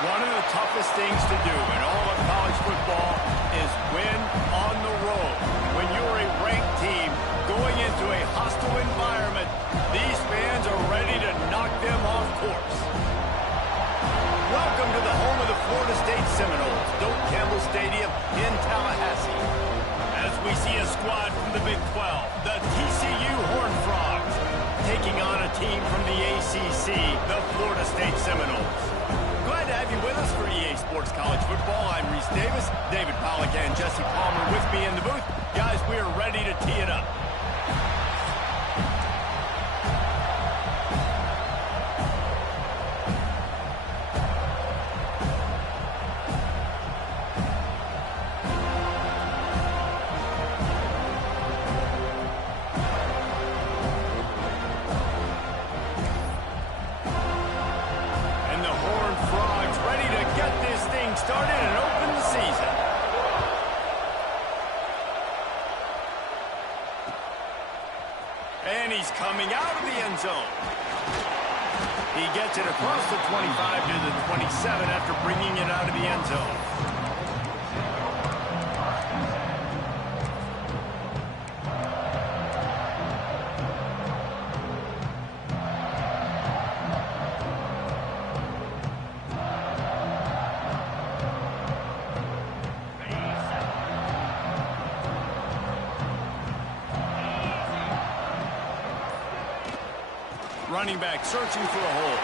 One of the toughest things to do in all of college football is win on the road. When you're a ranked team going into a hostile environment, these fans are ready to knock them off course. Welcome to the home of the Florida State Seminoles, Doak Campbell Stadium in Tallahassee. As we see a squad from the Big 12, the TCU Horned Frogs, taking on a team from the ACC, the Florida State Seminoles. Glad to have you with us for EA Sports College Football. I'm Reese Davis, David Pollack and Jesse Palmer with me in the booth. Guys, we are ready to tee it up. Started and opened the season. And he's coming out of the end zone. He gets it across the 25 to the 27 after bringing it out of the end zone. Running back searching for a hole.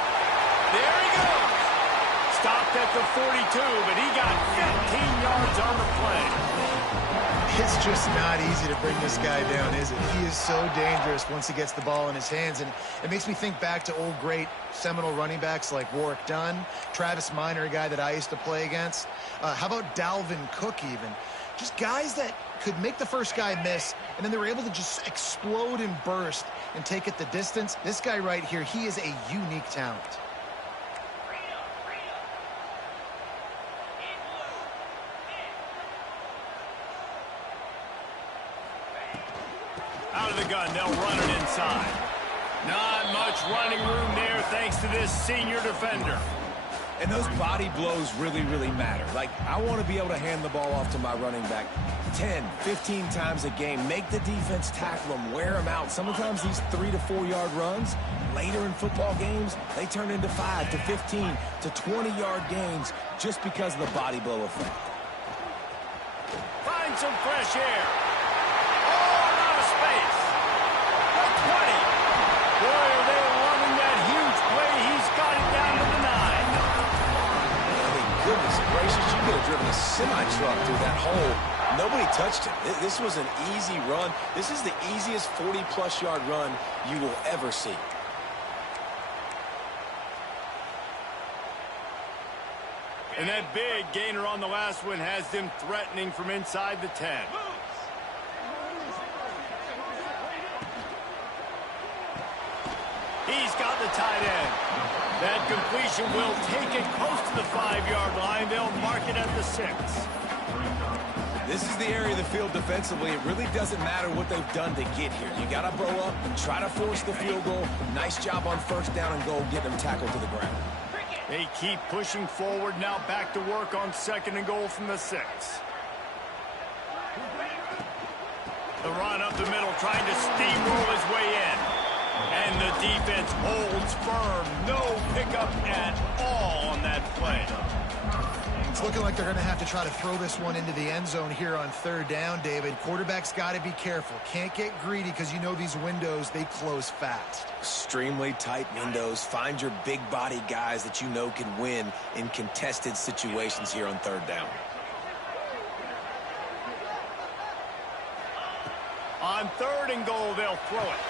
There he goes. Stopped at the 42, but he got 15 yards on the play. It's just not easy to bring this guy down, is it? He is so dangerous once he gets the ball in his hands, and it makes me think back to old great Seminole running backs like Warwick Dunn, Travis Minor, a guy that I used to play against. How about Dalvin Cook even? Just guys that could make the first guy miss, and then they were able to just explode and burst and take it the distance. This guy right here, he is a unique talent. Out of the gun, they'll run it inside. Not much running room there thanks to this senior defender. And those body blows really, really matter. Like, I want to be able to hand the ball off to my running back 10, 15 times a game. Make the defense tackle them, wear them out. Sometimes these 3 to 4 yard runs, later in football games, they turn into 5 to 15 to 20 yard gains just because of the body blow effect. Find some fresh air. Oh, out of space. The 20. Boy, are they running that huge play. He's got it down to the 9. Goodness gracious, you could have driven a semi-truck through that hole. Nobody touched him. This was an easy run. This is the easiest 40-plus yard run you will ever see. And that big gainer on the last one has them threatening from inside the 10. He's got the tight end. That completion will take it close to the 5-yard line. They'll mark it at the 6. This is the area of the field defensively. It really doesn't matter what they've done to get here. You got to blow up and try to force the field goal. Nice job on first down and goal, getting them tackled to the ground. They keep pushing forward. Now back to work on 2nd and goal from the 6. The run up the middle, trying to steamroll his way in. And the defense holds firm. No pickup at all on that play. It's looking like they're going to have to try to throw this one into the end zone here on 3rd down, David. Quarterback's got to be careful. Can't get greedy because you know these windows, they close fast. Extremely tight windows. Find your big body guys that you know can win in contested situations here on 3rd down. On 3rd and goal, they'll throw it.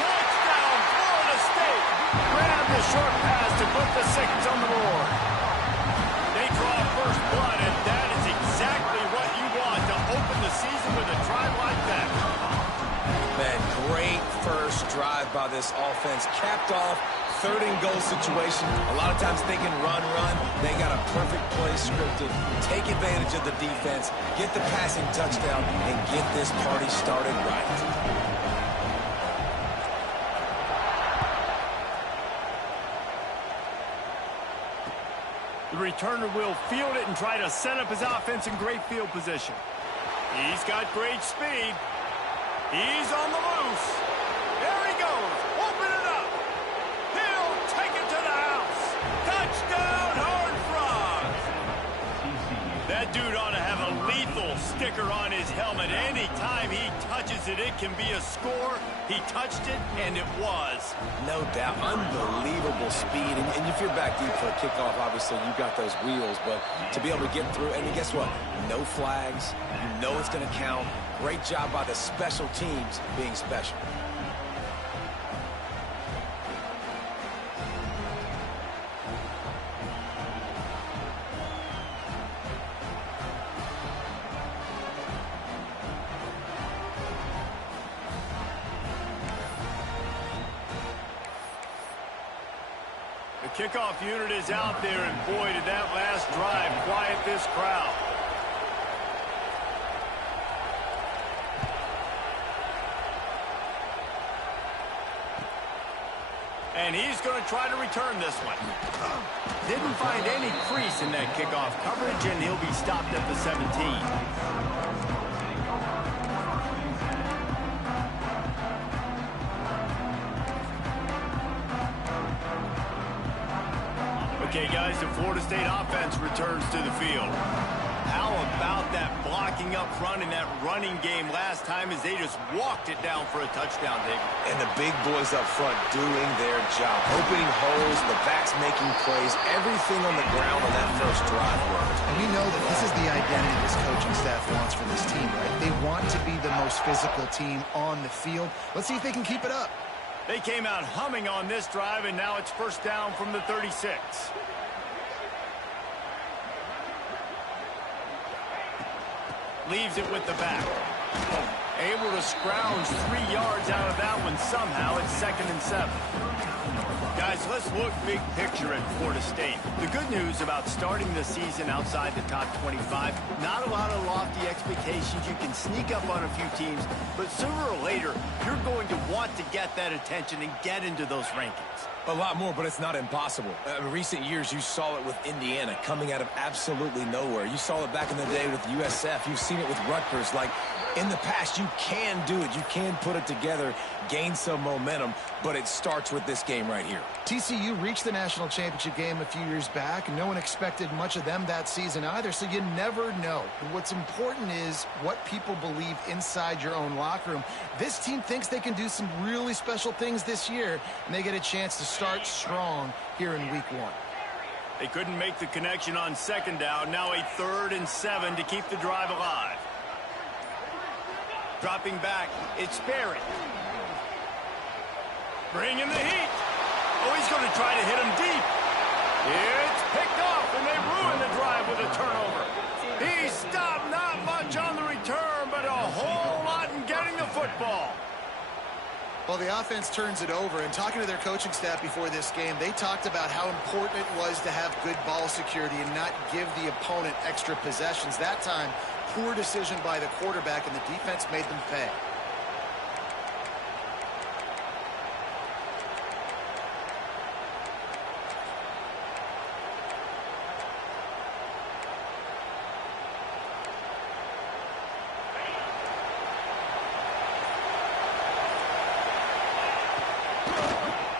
Touchdown, Florida State. Grab the short pass to put the 6 on the board. They draw first blood, and that is exactly what you want to open the season with a drive like that. Man, great first drive by this offense. Capped off 3rd and goal situation. A lot of times they can run. They got a perfect play scripted. Take advantage of the defense, get the passing touchdown, and get this party started right. The returner will field it and try to set up his offense in great field position. He's got great speed. He's on the loose. There he goes. Open it up. He'll take it to the house. Touchdown, Horned Frogs. That dude ought to have a lethal sticker on his helmet. Anytime he touches it, it can be a score. He touched it, and it was. No doubt. Unbelievable speed. And if you're back deep for a kickoff, obviously you've got those wheels. But to be able to get through, and guess what? No flags. You know it's going to count. Great job by the special teams being special. The kickoff unit is out there, and boy, did that last drive quiet this crowd. And he's going to try to return this one. Didn't find any crease in that kickoff coverage, and he'll be stopped at the 17. Okay, guys, the Florida State offense returns to the field. How about that blocking up front in that running game last time as they just walked it down for a touchdown, David? And the big boys up front doing their job. Opening holes, the backs making plays, everything on the ground on that first drive worked. And we know that this is the identity this coaching staff wants for this team, right? They want to be the most physical team on the field. Let's see if they can keep it up. They came out humming on this drive, and now it's first down from the 36. Leaves it with the back. Able to scrounge 3 yards out of that one somehow. It's 2nd and 7. Guys, let's look big picture at Florida State. The good news about starting the season outside the top 25, not a lot of lofty expectations. You can sneak up on a few teams, but sooner or later, you're going to want to get that attention and get into those rankings. A lot more, but it's not impossible. In recent years, you saw it with Indiana coming out of absolutely nowhere. You saw it back in the day with USF. You've seen it with Rutgers. Like, in the past, you can do it. You can put it together, gain some momentum, but it starts with this game right here. TCU reached the national championship game a few years back, and no one expected much of them that season either, so you never know. And what's important is what people believe inside your own locker room. This team thinks they can do some really special things this year, and they get a chance to start strong here in week 1. They couldn't make the connection on 2nd down. Now a 3rd and 7 to keep the drive alive. Dropping back, it's Barrett. Bringing the heat. Oh, he's going to try to hit him deep. It's picked off, and they ruin the drive with a turnover. He stopped not much on the return, but a whole lot in getting the football. Well, the offense turns it over, and talking to their coaching staff before this game, they talked about how important it was to have good ball security and not give the opponent extra possessions. That time, poor decision by the quarterback, and the defense made them pay.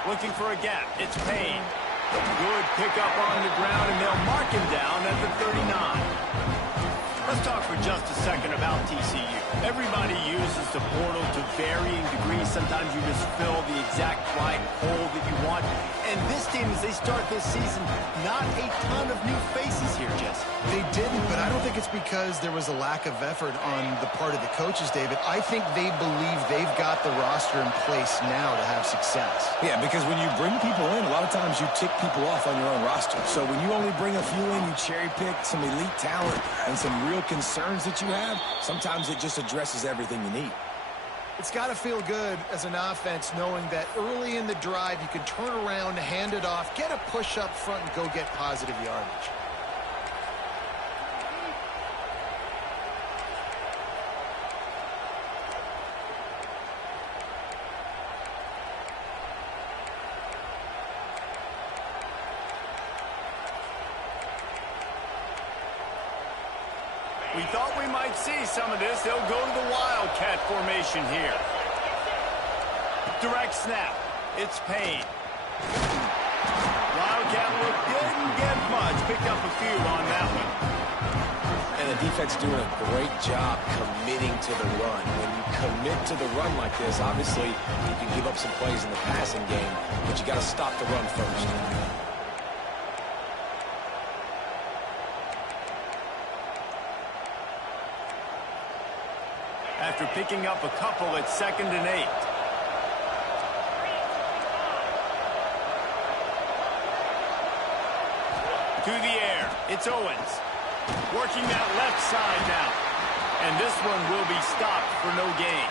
Looking for a gap. It's Payne. Good pickup on the ground, and they'll mark him down at the 39. Let's talk for just a second about TCU. Everybody uses the portal to varying degrees. Sometimes you just fill the exact right hole that you want. And this team, as they start this season, not a ton of new faces here, Jesse. They didn't, but I don't think it's because there was a lack of effort on the part of the coaches, David. I think they believe they've got the roster in place now to have success. Yeah, because when you bring people in, a lot of times you tick people off on your own roster. So when you only bring a few in, you cherry pick some elite talent and some real concerns that you have, sometimes it just addresses everything you need. It's got to feel good as an offense knowing that early in the drive you can turn around, hand it off, get a push up front, and go get positive yardage. We thought we might see some of this. They'll go to the Wildcat formation here. Direct snap. It's Payne. Wildcat look didn't get much. Picked up a few on that one. And the defense doing a great job committing to the run. When you commit to the run like this, obviously you can give up some plays in the passing game, but you got to stop the run first. After picking up a couple at 2nd and 8. To the air, it's Owens. Working that left side now. And this one will be stopped for no gain.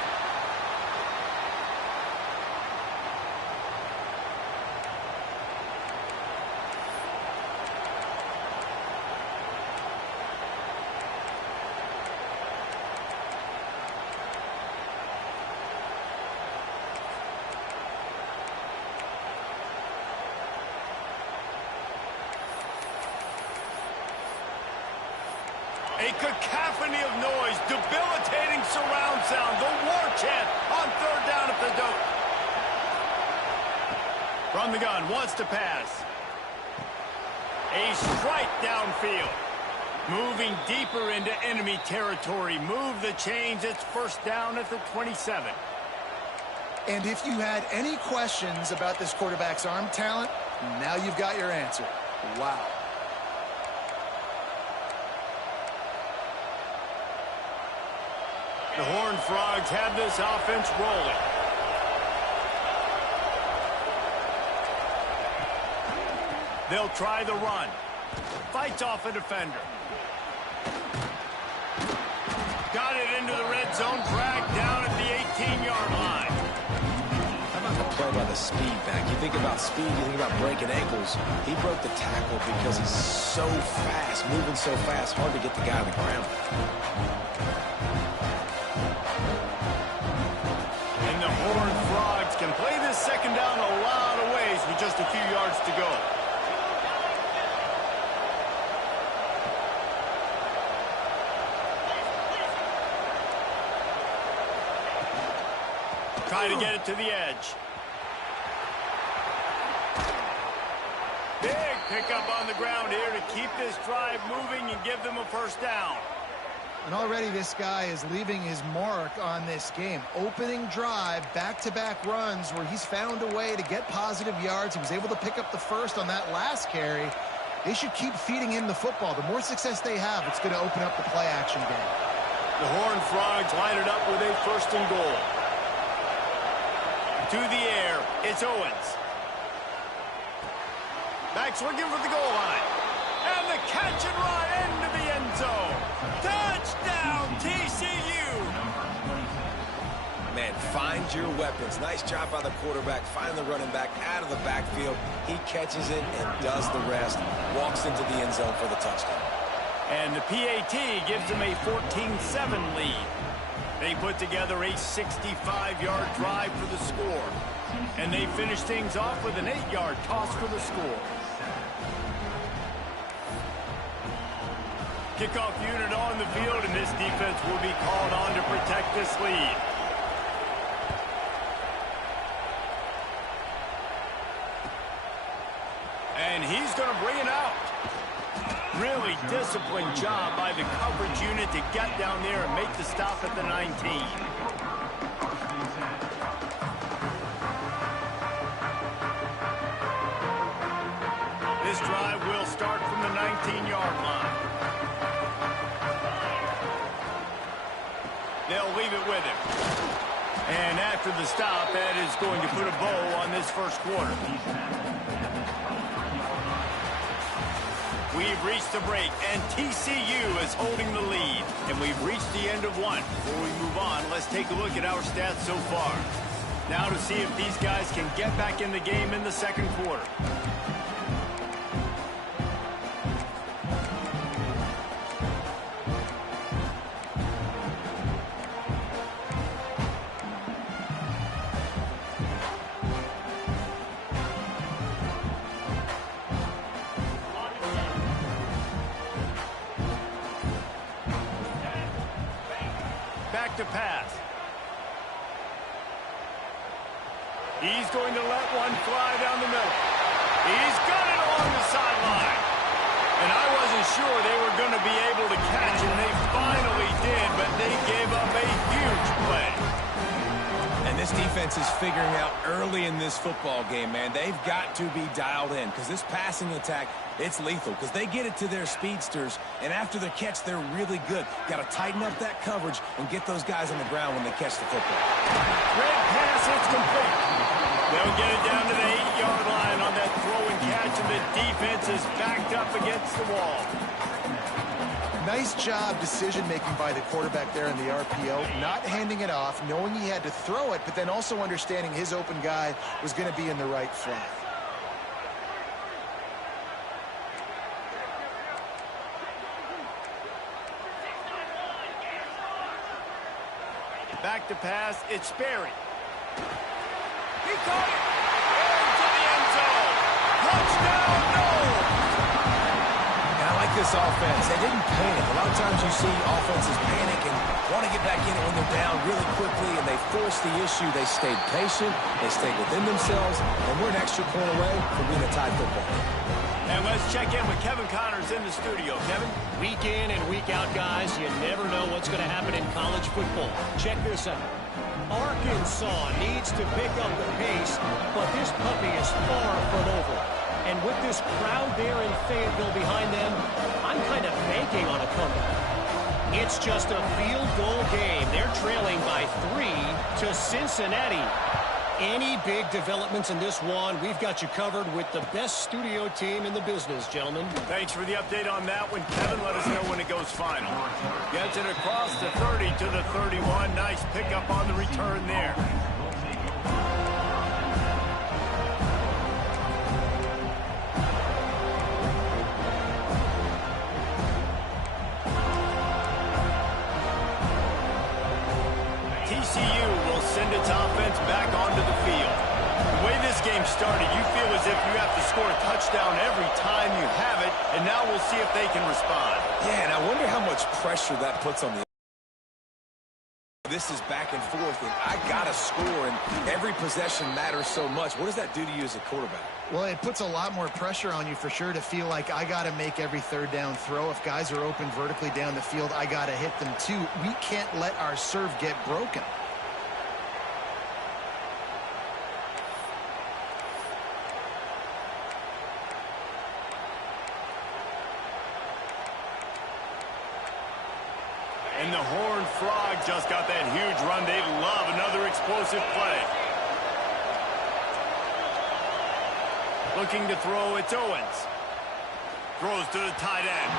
A cacophony of noise, debilitating surround sound, the war chant on 3rd down at the dope. From the gun, wants to pass. A strike downfield. Moving deeper into enemy territory. Move the chains, it's 1st down at the 27. And if you had any questions about this quarterback's arm talent, now you've got your answer. Wow. The Horned Frogs have this offense rolling. They'll try the run. Fights off a defender. Got it into the red zone, dragged down at the 18-yard line. How about the play by the speed back? You think about speed, you think about breaking ankles. He broke the tackle because he's so fast, moving so fast, hard to get the guy on the ground. And the Horned Frogs can play this 2nd down a lot of ways with just a few yards to go. Try to get it to the edge. Big pickup on the ground here to keep this drive moving and give them a 1st down. And already this guy is leaving his mark on this game. Opening drive, back-to-back runs where he's found a way to get positive yards. He was able to pick up the 1st on that last carry. They should keep feeding him the football. The more success they have, it's going to open up the play-action game. The Horned Frogs line it up with a 1st and goal. To the air, it's Owens. Back swinging for the goal line. And the catch and run into the end zone. Touchdown, TCU! Man, find your weapons. Nice job by the quarterback. Find the running back out of the backfield. He catches it and does the rest. Walks into the end zone for the touchdown. And the PAT gives them a 14-7 lead. They put together a 65-yard drive for the score. And they finish things off with an 8-yard toss for the score. Kickoff unit on the field, and this defense will be called on to protect this lead. And he's going to bring it out. Really disciplined job by the coverage unit to get down there and make the stop at the 19. This drive will start from the 19-yard line. They'll leave it with him. And after the stop, that is going to put a bow on this 1st quarter. We've reached the break, and TCU is holding the lead. And we've reached the end of one. Before we move on, let's take a look at our stats so far. Now to see if these guys can get back in the game in the 2nd quarter. back to pass. He's going to let one fly down the middle. He's got it along the sideline. And I wasn't sure they were going to be able to catch him. They finally did, but they gave up a huge play. And this defense is figuring out early in this football game, man. They've got to be dialed in because this passing attack, it's lethal because they get it to their speedsters, and after the catch, they're really good. Got to tighten up that coverage and get those guys on the ground when they catch the football. Great pass, it's complete. They'll get it down to the 8-yard line on that throw and catch, and the defense is backed up against the wall. Nice job decision-making by the quarterback there in the RPO, not handing it off, knowing he had to throw it, but then also understanding his open guy was going to be in the right flat. Back to pass, it's Sperry. He caught it! Into the end zone! Touchdown, no! And I like this offense. They didn't panic. A lot of times you see offenses panic and want to get back in it when they're down really quickly, and they force the issue. They stayed patient. They stayed within themselves, and we're an extra point away from being a tied football game. And let's check in with Kevin Connors in the studio. Kevin? Week in and week out, guys, you never know what's going to happen in college football. Check this out. Arkansas needs to pick up the pace, but this puppy is far from over. And with this crowd there in Fayetteville behind them, I'm kind of banking on a comeback. It's just a field goal game. They're trailing by 3 to Cincinnati. Any big developments in this one, we've got you covered with the best studio team in the business, gentlemen. Thanks for the update on that one, Kevin. Let us know when it goes final. Gets it across the 30 to the 31. Nice pickup on the return there. TCU will send its offense back onto the field. The way this game started, you feel as if you have to score a touchdown every time you have it, and now we'll see if they can respond. Yeah, and I wonder how much pressure that puts on the. This is back and forth, and I got to score, and every possession matters so much. What does that do to you as a quarterback? Well, it puts a lot more pressure on you for sure to feel like I got to make every third down throw. If guys are open vertically down the field, I got to hit them too. We can't let our serve get broken. And the Horned Frog just got that huge run. They love another explosive play. Looking to throw, it's Owens. Throws to the tight end.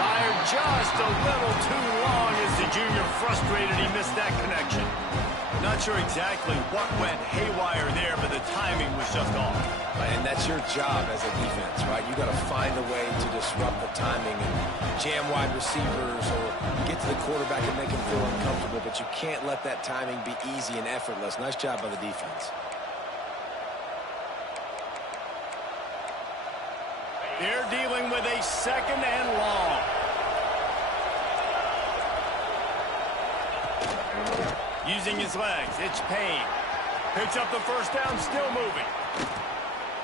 Fired just a little too long as the junior frustrated. He missed that connection. Not sure exactly what went haywire there, but the timing was just off. And that's your job as a defense, right? You got to find a way to disrupt the timing and jam wide receivers or get to the quarterback and make him feel uncomfortable, but you can't let that timing be easy and effortless. Nice job by the defense. They're dealing with a second and long. Using his legs, it's Payne. Picks up the first down, still moving.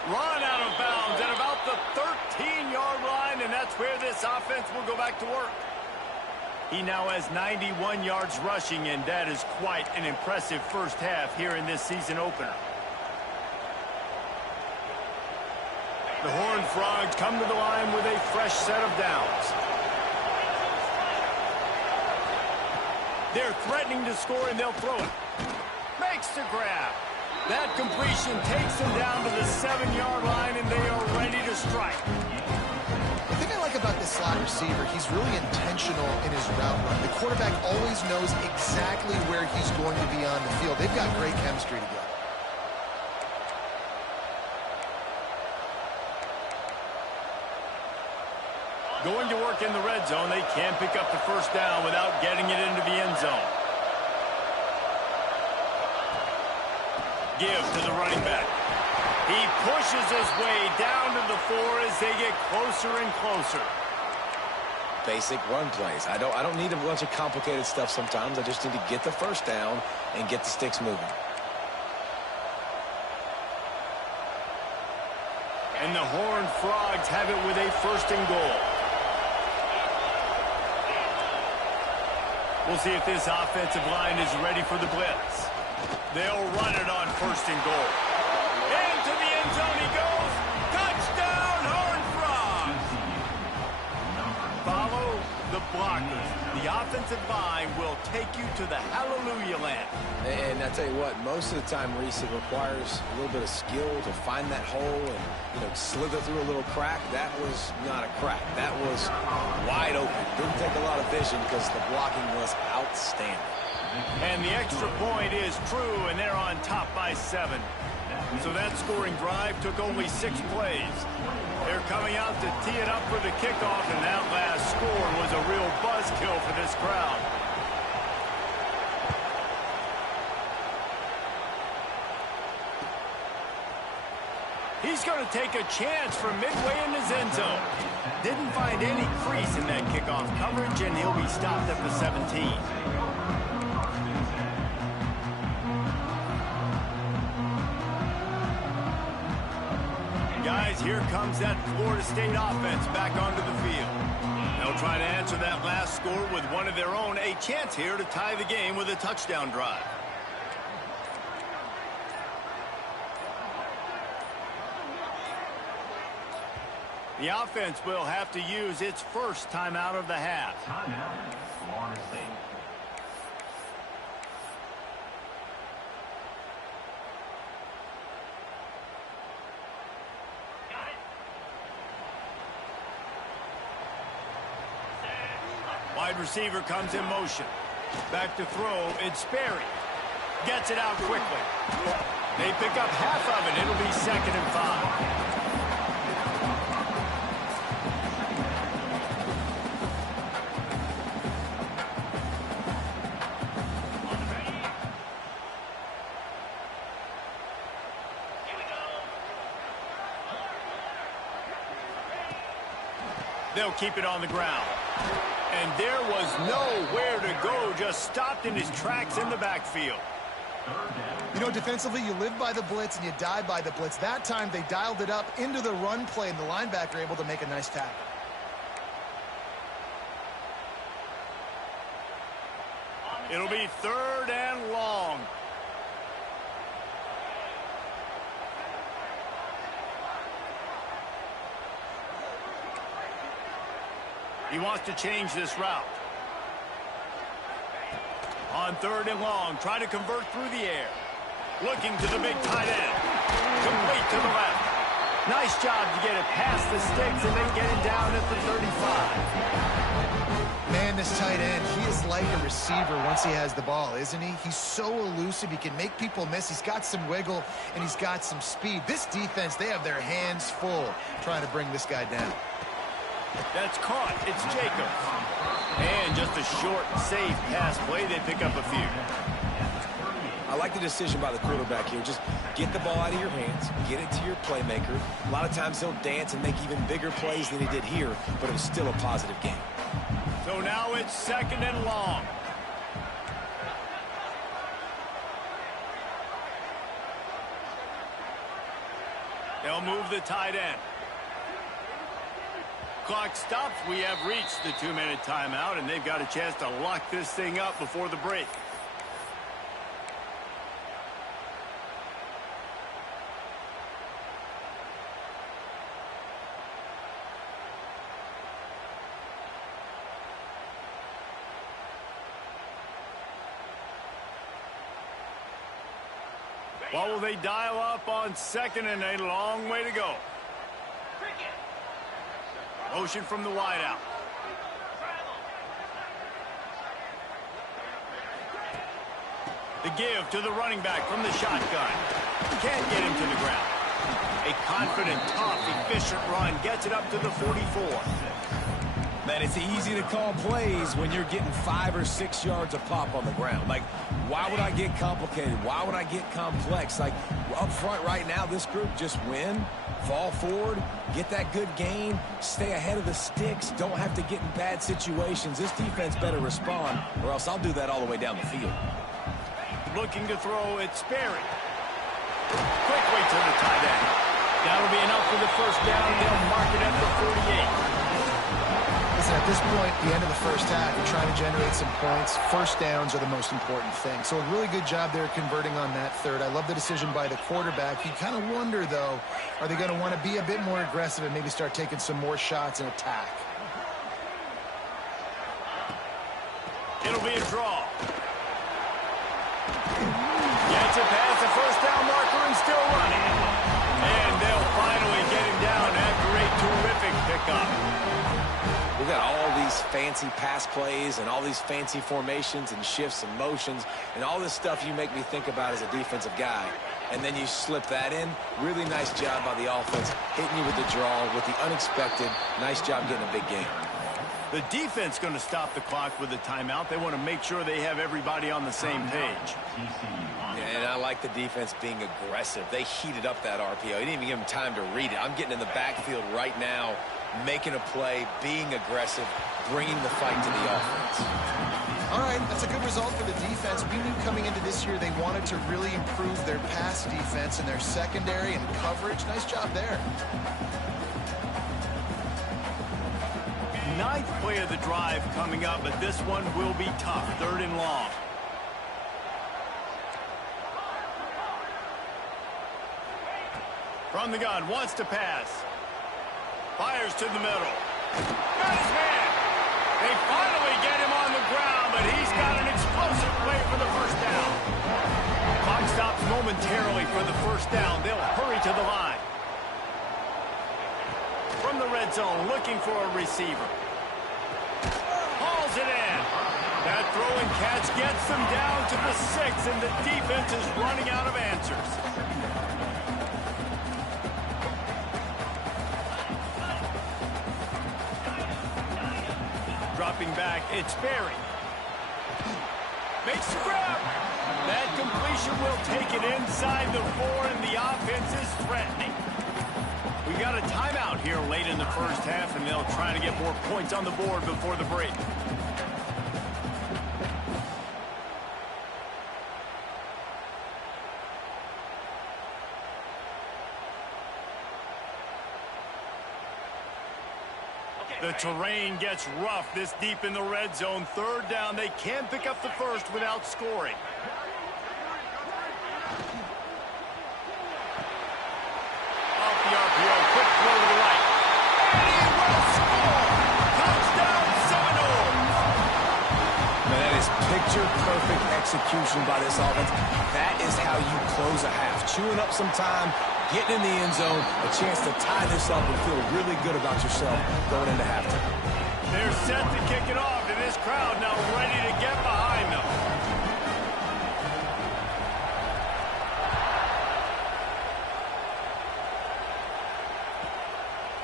Run out of bounds at about the 13-yard line, and that's where this offense will go back to work. He now has 91 yards rushing, and that is quite an impressive first half here in this season opener. The Horned Frogs come to the line with a fresh set of downs. They're threatening to score, and they'll throw it. Makes the grab. That completion takes them down to the 7-yard line, and they are ready to strike. The thing I like about this slot receiver, he's really intentional in his route run. The quarterback always knows exactly where he's going to be on the field. They've got great chemistry together. Going to work in the red zone. They can't pick up the first down without getting it into the end zone. Give to the running back. He pushes his way down to the 4 as they get closer and closer. basic run plays. I don't need a bunch of complicated stuff sometimes. I just need to get the first down and get the sticks moving. And the Horned Frogs have it with a 1st and goal. We'll see if this offensive line is ready for the blitz. They'll run it on 1st and goal. Into the end zone he goes. Touchdown, Horned Frogs! Follow the blockers. The offensive line will take you to the hallelujah land. And I tell you what, most of the time, Reese, it requires a little bit of skill to find that hole and, slither through a little crack. That was not a crack. That was wide open. Didn't take a lot of vision because the blocking was outstanding. And the extra point is true, and they're on top by 7. So that scoring drive took only 6 plays. They're coming out to tee it up for the kickoff, and that last score was a real buzzkill for this crowd. He's going to take a chance from midway in his end zone. Didn't find any crease in that kickoff coverage, and he'll be stopped at the 17. Guys, here comes that Florida State offense back onto the field. They'll try to answer that last score with one of their own. A chance here to tie the game with a touchdown drive. The offense will have to use its first timeout of the half. Timeout, Florida State. Wide receiver comes in motion. Back to throw. It's Sperry. Gets it out quickly. They pick up half of it. It'll be 2nd and 5. They'll keep it on the ground. And there was nowhere to go, just stopped in his tracks in the backfield. Defensively, you live by the blitz and you die by the blitz. That time, they dialed it up into the run play, and the linebacker able to make a nice tackle. It'll be 3rd and long. He wants to change this route. On 3rd and long, try to convert through the air. Looking to the big tight end. Complete to the left. Nice job to get it past the sticks and then get it down at the 35. Man, this tight end, he is like a receiver once he has the ball, isn't he? He's so elusive. He can make people miss. He's got some wiggle, and he's got some speed. This defense, they have their hands full trying to bring this guy down. That's caught. It's Jacobs. And just a short, safe pass play. They pick up a few. I like the decision by the quarterback here. Just get the ball out of your hands, get it to your playmaker. A lot of times he'll dance and make even bigger plays than he did here, but it was still a positive game. So now it's 2nd and long. They'll move the tight end. Clock stops. We have reached the 2-minute timeout, and they've got a chance to lock this thing up before the break. What will they dial up on 2nd and a long way to go? Motion from the wideout. The give to the running back from the shotgun. Can't get him to the ground. A confident, tough, efficient run gets it up to the 44. Man, it's easy to call plays when you're getting 5 or 6 yards a pop on the ground. Like, why would I get complicated? Why would I get complex? Like, up front right now, this group just win Fall forward, get that good gain, stay ahead of the sticks, don't have to get in bad situations. This defense better respond, or else I'll do that all the way down the field. Looking to throw, it's Sperry. Quickly to the tight end. That'll be enough for the first down, and they'll mark it at the 48. Listen, at this point, the end of the first half, you're trying to generate some points. First downs are the most important thing. So a really good job there converting on that third. I love the decision by the quarterback. You kind of wonder, though, are they going to want to be a bit more aggressive and maybe start taking some more shots and attack? It'll be a draw. Gets it past the first down marker and still running. And they'll finally get him down after a terrific pickup. We got all these fancy pass plays and all these fancy formations and shifts and motions and all this stuff you make me think about as a defensive guy. And then you slip that in. Really nice job by the offense, hitting you with the draw, with the unexpected. Nice job getting a big game. The defense going to stop the clock with a timeout. They want to make sure they have everybody on the same page. Yeah, and I like the defense being aggressive. They heated up that RPO. They didn't even give them time to read it. I'm getting in the backfield right now, making a play, being aggressive, bringing the fight to the offense. All right, that's a good result for the defense. We knew coming into this year they wanted to really improve their pass defense and their secondary and coverage. Nice job there. Ninth play of the drive coming up, but this one will be tough. 3rd and long. From the gun, wants to pass. Fires to the middle. Got his hand. They finally get him on the ground, but he's got an explosive play for the first down. Clock stops momentarily for the first down. They'll hurry to the line. From the red zone, looking for a receiver. Hauls it in. That throw and catch gets them down to the 6, and the defense is running out of answers. Dropping back, it's Sperry. Makes the grab. That completion will take it inside the 4, and the offense is threatening. We got a timeout here late in the first half, and they'll try to get more points on the board before the break. The terrain gets rough this deep in the red zone. 3rd down. They can pick up the first without scoring. Off the RPO. Quick throw to the right. And he will score! Touchdown Seminoles! Man, that is picture-perfect execution by this offense. That is how you close a half. Chewing up some time, getting in the end zone, a chance to tie this up and feel really good about yourself going into halftime. They're set to kick it off, and this crowd now ready to get behind them.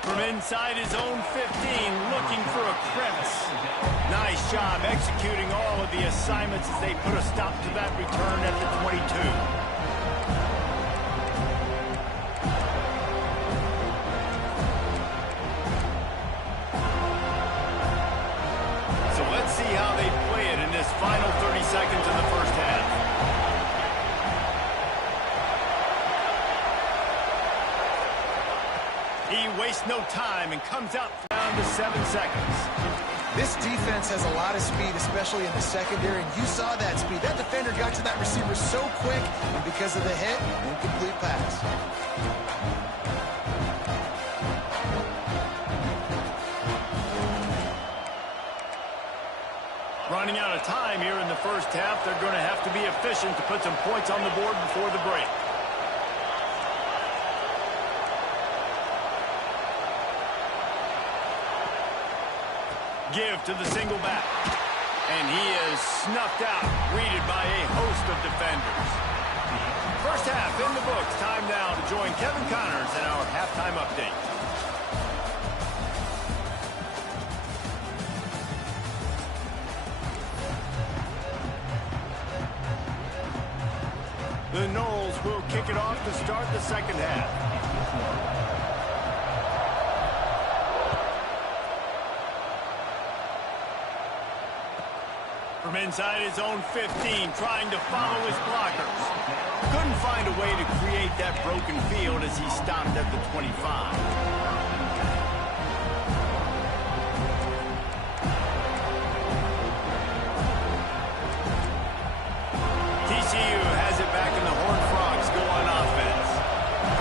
From inside his own 15, looking for a crevice. Nice job executing all of the assignments as they put a stop to that return at the 22. See how they play it in this final 30 seconds in the first half. He wastes no time and comes out down to 7 seconds. This defense has a lot of speed, especially in the secondary, and you saw that speed. That defender got to that receiver so quick, and because of the hit, incomplete pass. Running out of time here in the first half. They're going to have to be efficient to put some points on the board before the break. Give to the single back. And he is snuffed out, greeted by a host of defenders. First half in the books. Time now to join Kevin Connors in our halftime update. The Noles will kick it off to start the second half. From inside his own 15, trying to follow his blockers. Couldn't find a way to create that broken field as he stopped at the 25. TCU has it back, and the Horned Frogs go on offense.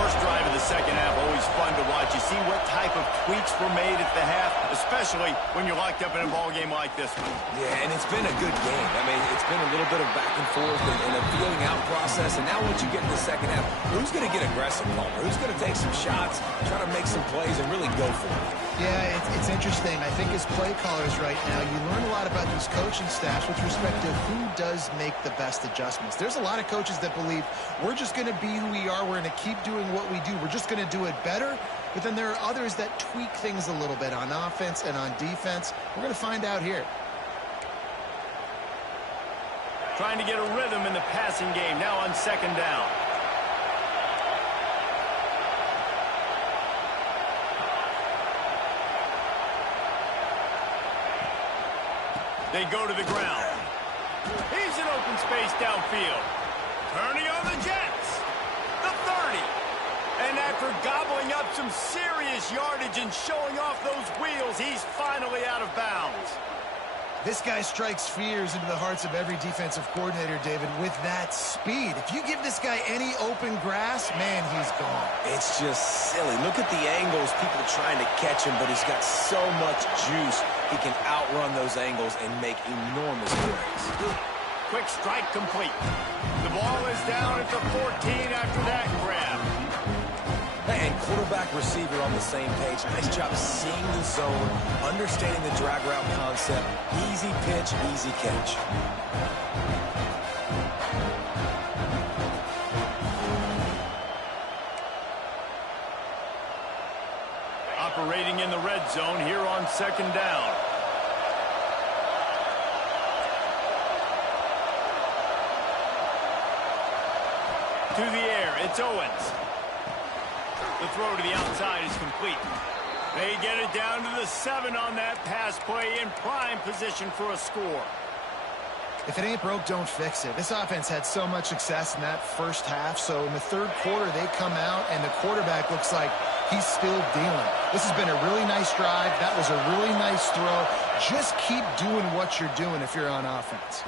First drive of the second half, always fun to watch. You see what type of tweaks were made at the half, especially when you're locked up in a ball game like this one. Yeah, and it's been a good game. I mean, it's been a little bit of back and forth and a feeling out process. And now once you get in the second half, who's going to get aggressive, Palmer? Who's going to take some shots, try to make some plays, and really go for it? Yeah, it's interesting. I think as play callers right now, you learn a lot about these coaching staffs with respect to who does make the best adjustments. There's a lot of coaches that believe we're just going to be who we are. We're going to keep doing what we do. We're just going to do it better. But then there are others that tweak things a little bit on offense and on defense. We're going to find out here. Trying to get a rhythm in the passing game now on second down. They go to the ground. He's in open space downfield. Turning on the Jets. The 30. And after gobbling up some serious yardage and showing off those wheels, he's finally out of bounds. This guy strikes fears into the hearts of every defensive coordinator, David, with that speed. If you give this guy any open grass, man, he's gone. It's just silly. Look at the angles, people trying to catch him, but he's got so much juice. He can outrun those angles and make enormous plays. Quick strike complete. The ball is down at the 14 after that grab. And quarterback receiver on the same page. Nice job seeing the zone, understanding the drag route concept. Easy pitch, easy catch. Operating in the red zone here on second down. To the air, it's Owens. The throw to the outside is complete. They get it down to the 7 on that pass play, in prime position for a score. If it ain't broke, don't fix it. This offense had so much success in that first half, so in the third quarter they come out and the quarterback looks like he's still dealing. This has been a really nice drive. That was a really nice throw. Just keep doing what you're doing if you're on offense.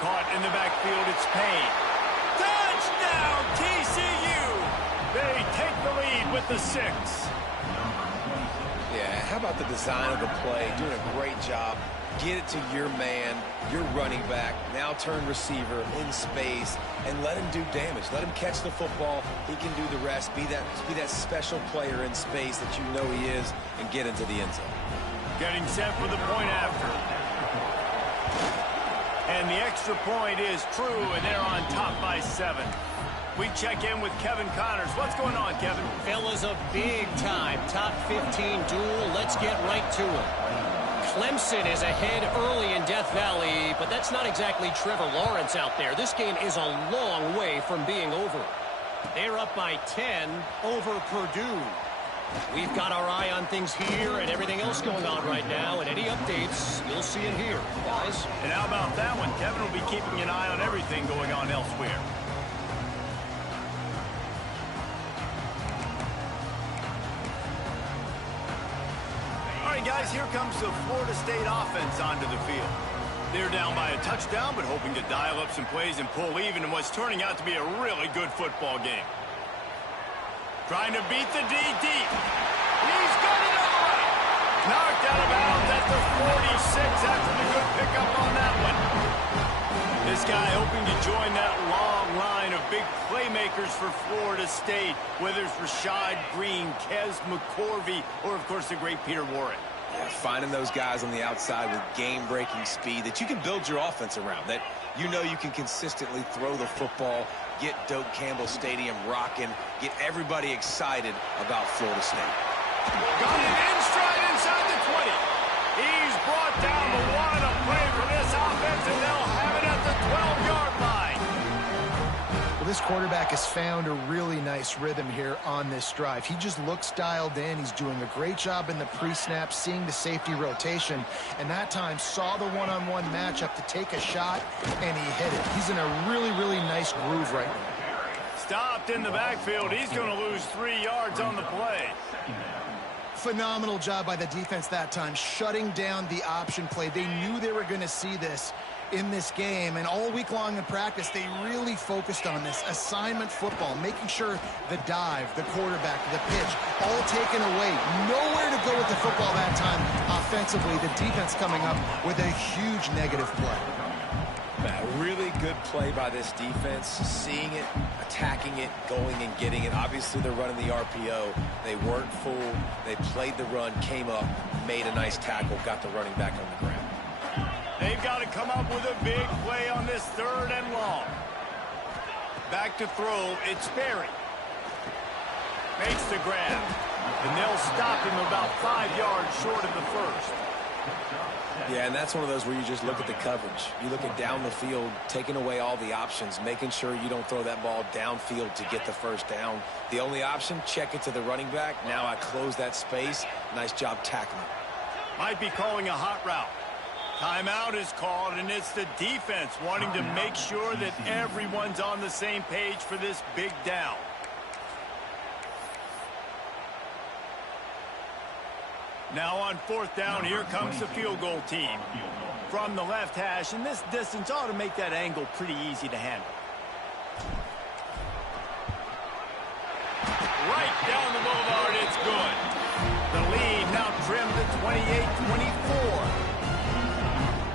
Caught in the backfield, it's Payne. Touchdown, TCU! They take the lead with the 6. Yeah, how about the design of the play? Doing a great job. Get it to your man, your running back, now turn receiver in space, and let him do damage. Let him catch the football. He can do the rest. Be that special player in space that you know he is, and get into the end zone. Getting set for the point after. And the extra point is true, and they're on top by 7. We check in with Kevin Connors. What's going on, Kevin? Fellas, a big-time top 15 duel. Let's get right to it. Clemson is ahead early in Death Valley, but that's not exactly Trevor Lawrence out there. This game is a long way from being over. They're up by 10 over Purdue. We've got our eye on things here and everything else going on right now, and any updates, you'll see it here, guys. And how about that one? Kevin will be keeping an eye on everything going on elsewhere. All right, guys, here comes the Florida State offense onto the field. They're down by a touchdown, but hoping to dial up some plays and pull even in what's turning out to be a really good football game. Trying to beat the D deep. He's got it all right. Knocked out of bounds at the 46 after the good pickup on that one. This guy hoping to join that long line of big playmakers for Florida State, whether it's Rashad Green, Kez McCorvey, or, of course, the great Peter Warren. Yeah, finding those guys on the outside with game-breaking speed that you can build your offense around, that you know you can consistently throw the football, get Doak Campbell Stadium rocking, get everybody excited about Florida State. Got it in stride inside the 20. He's brought down, the one play for this offense, and they'll have it at the 12-yard line. Well, this quarterback has found a really nice rhythm here on this drive. He just looks dialed in. He's doing a great job in the pre-snap, seeing the safety rotation, and that time saw the one-on-one matchup to take a shot, and he hit it. He's in a really, really nice groove right now. Stopped in the backfield. He's going to lose 3 yards on the play. Phenomenal job by the defense that time, shutting down the option play. They knew they were going to see this in this game, and all week long in practice, they really focused on this assignment football, making sure the dive, the quarterback, the pitch, all taken away. Nowhere to go with the football that time offensively. The defense coming up with a huge negative play. Matt, really good play by this defense, seeing it, attacking it, going and getting it. Obviously, they're running the RPO. They weren't fooled. They played the run, came up, made a nice tackle, got the running back on the ground. They've got to come up with a big play on this 3rd and long. Back to throw, it's Sperry. Makes the grab, and they'll stop him about 5 yards short of the first. Yeah, and that's one of those where you just look at the coverage. You look at down the field, taking away all the options, making sure you don't throw that ball downfield to get the first down. The only option, check it to the running back. Now I close that space. Nice job tackling. Might be calling a hot route. Timeout is called, and it's the defense wanting to make sure that everyone's on the same page for this big down. Now on 4th down, here comes the field goal team. From the left hash, and this distance ought to make that angle pretty easy to handle. Right down the boulevard, it's good. The lead now trimmed to 28-24.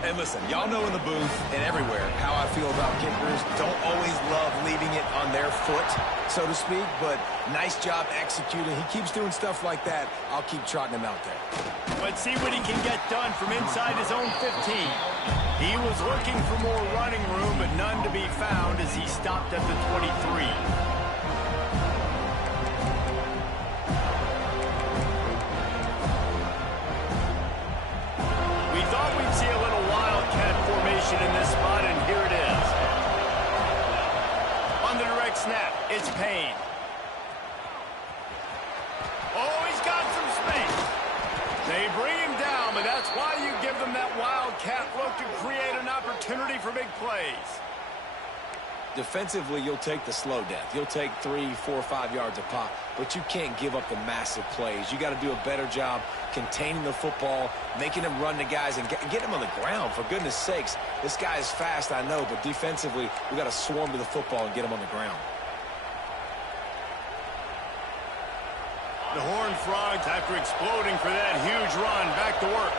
And listen, y'all know in the booth and everywhere how I feel about kickers. Don't always love leaving it on their foot, so to speak, but nice job executing. He keeps doing stuff like that. I'll keep trotting him out there. Let's see what he can get done from inside his own 15. He was looking for more running room, but none to be found as he stopped at the 23. In this spot, and here it is. On the direct snap, it's Payne. Oh, he's got some space. They bring him down, but that's why you give them that wildcat look to create an opportunity for big plays. Defensively, you'll take the slow death. You'll take 3, 4, 5 yards a pop, but you can't give up the massive plays. You got to do a better job containing the football, making them run to guys, and get them on the ground. For goodness sakes, this guy is fast, I know, but defensively, we got to swarm to the football and get him on the ground. The Horned Frogs, after exploding for that huge run, back to work.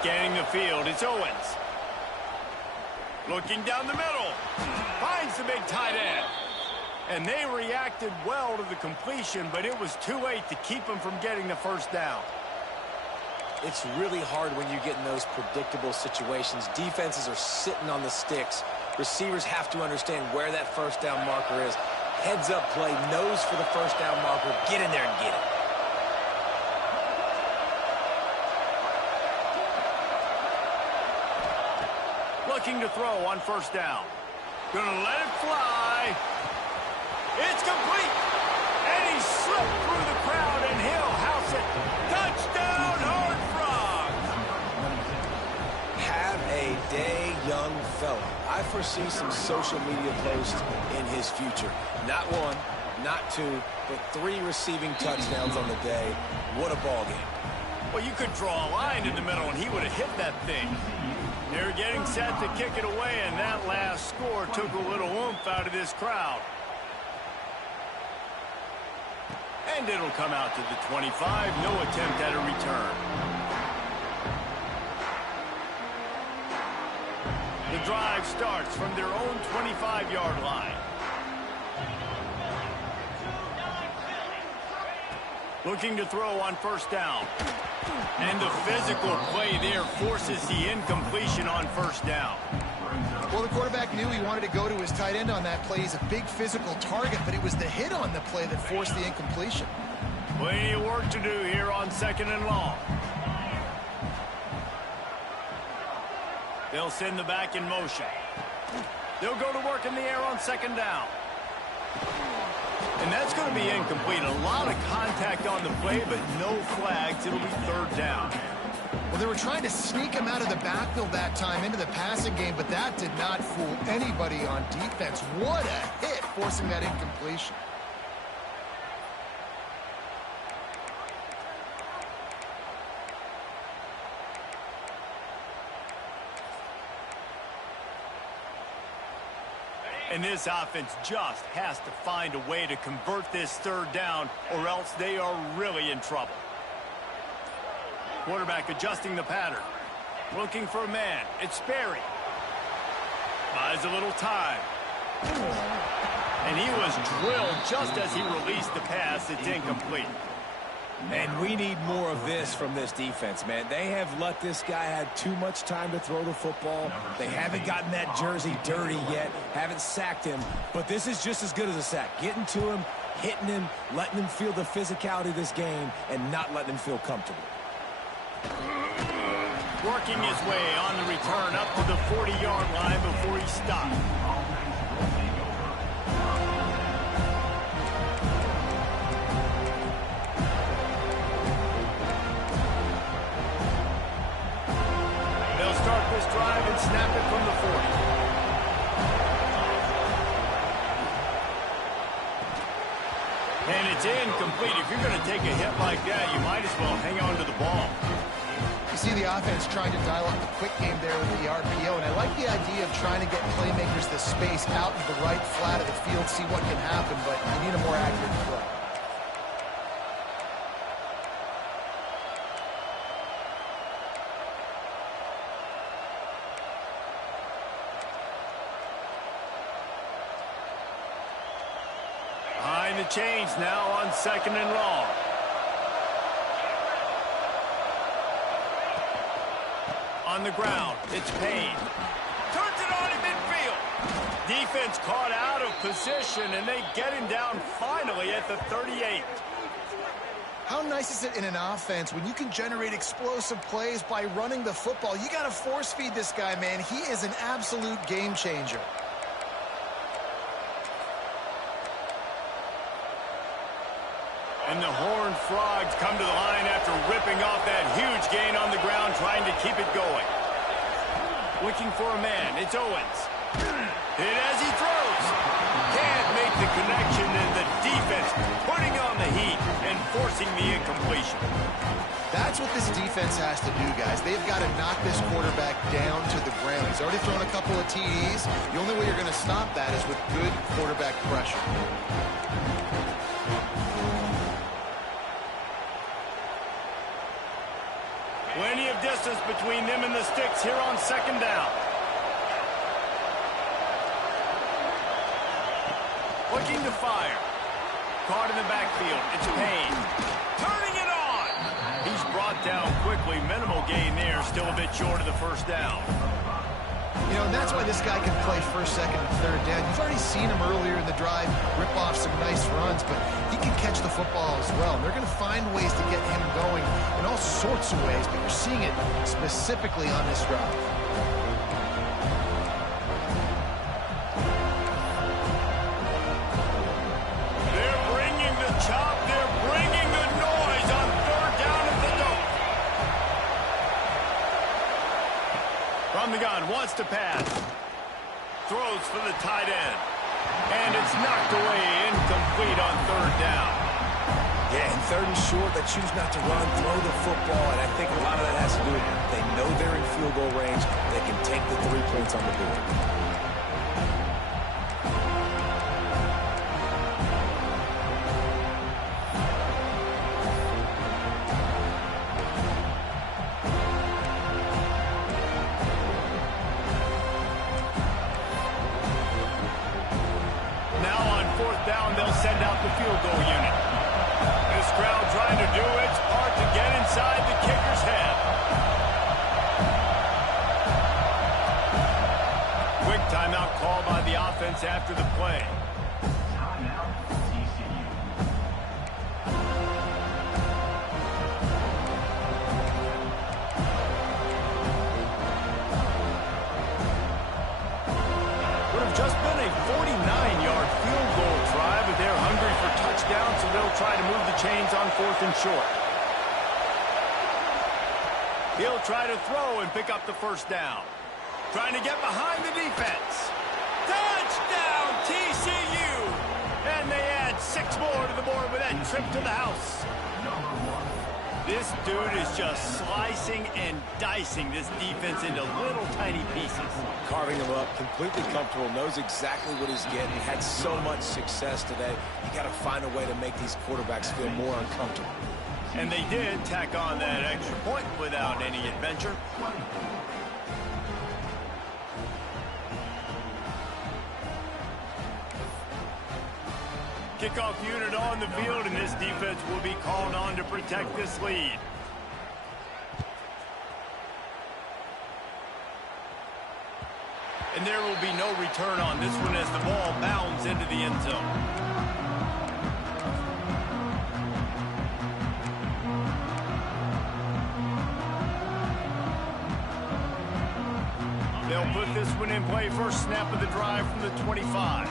Scanning the field, it's Owens. Looking down the middle, finds the big tight end. And they reacted well to the completion, but it was too late to keep them from getting the first down. It's really hard when you get in those predictable situations. Defenses are sitting on the sticks. Receivers have to understand where that first down marker is. Heads up play, nose for the first down marker. Get in there and get it. Looking to throw on 1st down. Gonna let it fly. It's complete. And he slipped through the crowd, and he'll house it. Touchdown, Horned Frogs. Have a day, young fella. I foresee some social media posts in his future. Not 1, not 2, but 3 receiving touchdowns on the day. What a ball game. Well, you could draw a line in the middle, and he would have hit that thing. They're getting set to kick it away, and that last score took a little oomph out of this crowd. And it'll come out to the 25. No attempt at a return. The drive starts from their own 25-yard line. Looking to throw on 1st down. And the physical play there forces the incompletion on 1st down. Well, the quarterback knew he wanted to go to his tight end on that play. He's a big physical target, but it was the hit on the play that forced the incompletion. Plenty of work to do here on 2nd and long. They'll send the back in motion. They'll go to work in the air on second down. And that's going to be incomplete. A lot of contact on the play, but no flags. It'll be third down. Well, they were trying to sneak him out of the backfield that time into the passing game, but that did not fool anybody on defense. What a hit, forcing that incompletion. And this offense just has to find a way to convert this third down, or else they are really in trouble. Quarterback adjusting the pattern. Looking for a man. It's Sperry. Buys a little time. And he was drilled just as he released the pass. It's incomplete. And we need more of this from this defense, man. They have let this guy have too much time to throw the football. They haven't gotten that jersey dirty yet, haven't sacked him, but this is just as good as a sack. Getting to him, hitting him, letting him feel the physicality of this game, and not letting him feel comfortable. Working his way on the return up to the 40-yard line before he stopped. Start this drive and snap it from the 40. And it's incomplete. If you're going to take a hit like that, you might as well hang on to the ball. You see the offense trying to dial up the quick game there with the RPO, and I like the idea of trying to get playmakers the space out in the right flat of the field, see what can happen, but you need a more accurate throw. The change now on second and long. On the ground, it's Payne. Turns it on in midfield. Defense caught out of position, and they get him down finally at the 38. How nice is it in an offense when you can generate explosive plays by running the football? You got to force feed this guy, man. He is an absolute game changer. And the Horned Frogs come to the line after ripping off that huge gain on the ground, trying to keep it going. Looking for a man. It's Owens. Hit as he throws. Can't make the connection, and the defense putting on the heat and forcing the incompletion. That's what this defense has to do, guys. They've got to knock this quarterback down to the ground. He's already thrown a couple of TDs. The only way you're going to stop that is with good quarterback pressure. Plenty of distance between them and the sticks here on second down. Looking to fire. Caught in the backfield. It's Payne. Turning it on. He's brought down quickly. Minimal gain there. Still a bit short of the first down. You know, and that's why this guy can play first, second, and third down. You've already seen him earlier in the drive rip off some nice runs, but he can catch the football as well. And they're going to find ways to get him going in all sorts of ways, but you're seeing it specifically on this drive. They're bringing the chop. They're bringing the noise on third down at the dome. From the gun, wants to pass. Throws for the tight end. And it's knocked away, incomplete on third down. Yeah, and third and short, they choose not to run, throw the football, and I think a lot of that has to do with they know they're in field goal range. They can take the 3 points on the board. Send out the field goal unit. This crowd trying to do its part to get inside the kicker's head. Quick chains on 4th and short. He'll try to throw and pick up the first down. Trying to get behind the defense. Touchdown, TCU! And they add 6 more to the board with that trip to the house. This dude is just slicing and dicing this defense into little tiny pieces. Carving him up, completely comfortable, knows exactly what he's getting. Had so much success today. You got to find a way to make these quarterbacks feel more uncomfortable. And they did tack on that extra point without any adventure. Kickoff unit on the field, and this defense will be called on to protect this lead. And there will be no return on this one as the ball bounds into the end zone. They'll put this one in play. First snap of the drive from the 25.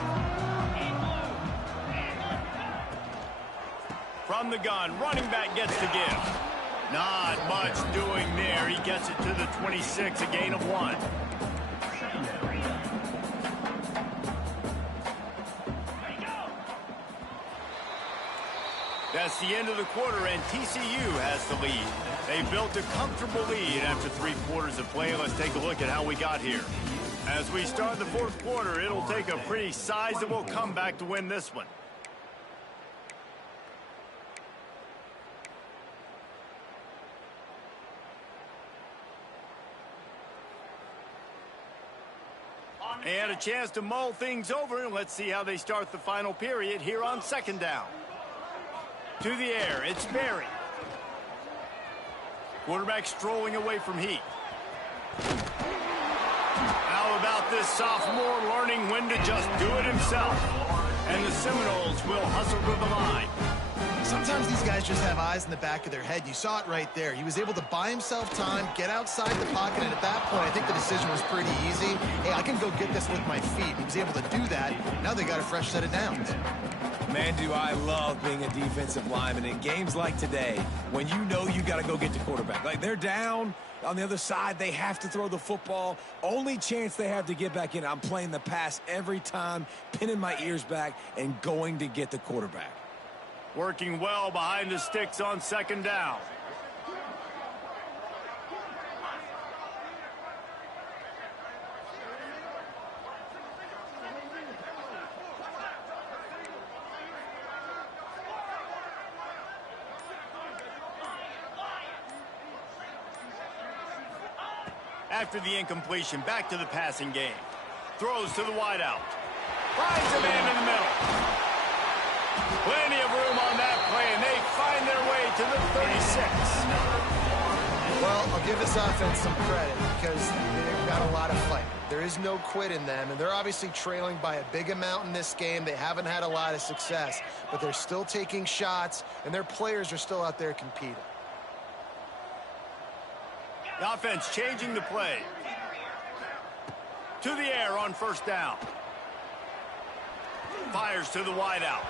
From the gun, running back gets the give. Not much doing there. He gets it to the 26, a gain of 1. That's the end of the quarter, and TCU has the lead. They built a comfortable lead after 3 quarters of play. Let's take a look at how we got here. As we start the 4th quarter, it'll take a pretty sizable comeback to win this one. And a chance to mull things over, and let's see how they start the final period here on 2nd down. To the air, it's Berry. Quarterback strolling away from Heath. How about this sophomore learning when to just do it himself? And the Seminoles will hustle to the line. Sometimes these guys just have eyes in the back of their head. You saw it right there. He was able to buy himself time, get outside the pocket, and at that point, I think the decision was pretty easy. Hey, I can go get this with my feet. He was able to do that. Now they got a fresh set of downs. Man, do I love being a defensive lineman in games like today when you know you got to go get the quarterback. Like, they're down on the other side. They have to throw the football. Only chance they have to get back in. I'm playing the pass every time, pinning my ears back, and going to get the quarterback. Working well behind the sticks on 2nd down. After the incompletion, back to the passing game. Throws to the wideout. Finds a man in the middle. Plenty of room on that play, and they find their way to the 36. Well, I'll give this offense some credit because they've got a lot of fight. There is no quit in them, and they're obviously trailing by a big amount in this game. They haven't had a lot of success, but they're still taking shots, and their players are still out there competing. The offense changing the play. To the air on 1st down. Fires to the wideout.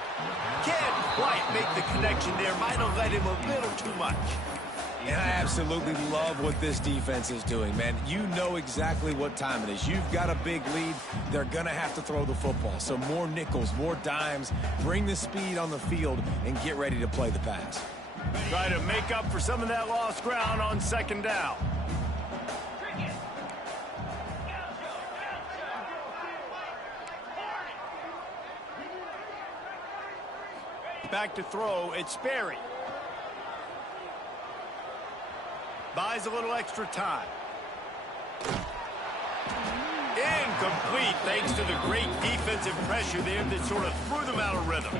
Can't quite make the connection there. Might have led him a little too much. And I absolutely love what this defense is doing, man. You know exactly what time it is. You've got a big lead. They're going to have to throw the football. So more nickels, more dimes. Bring the speed on the field and get ready to play the pass. Try to make up for some of that lost ground on 2nd down. Back to throw, it's Berry. Buys a little extra time. Incomplete, thanks to the great defensive pressure there that sort of threw them out of rhythm.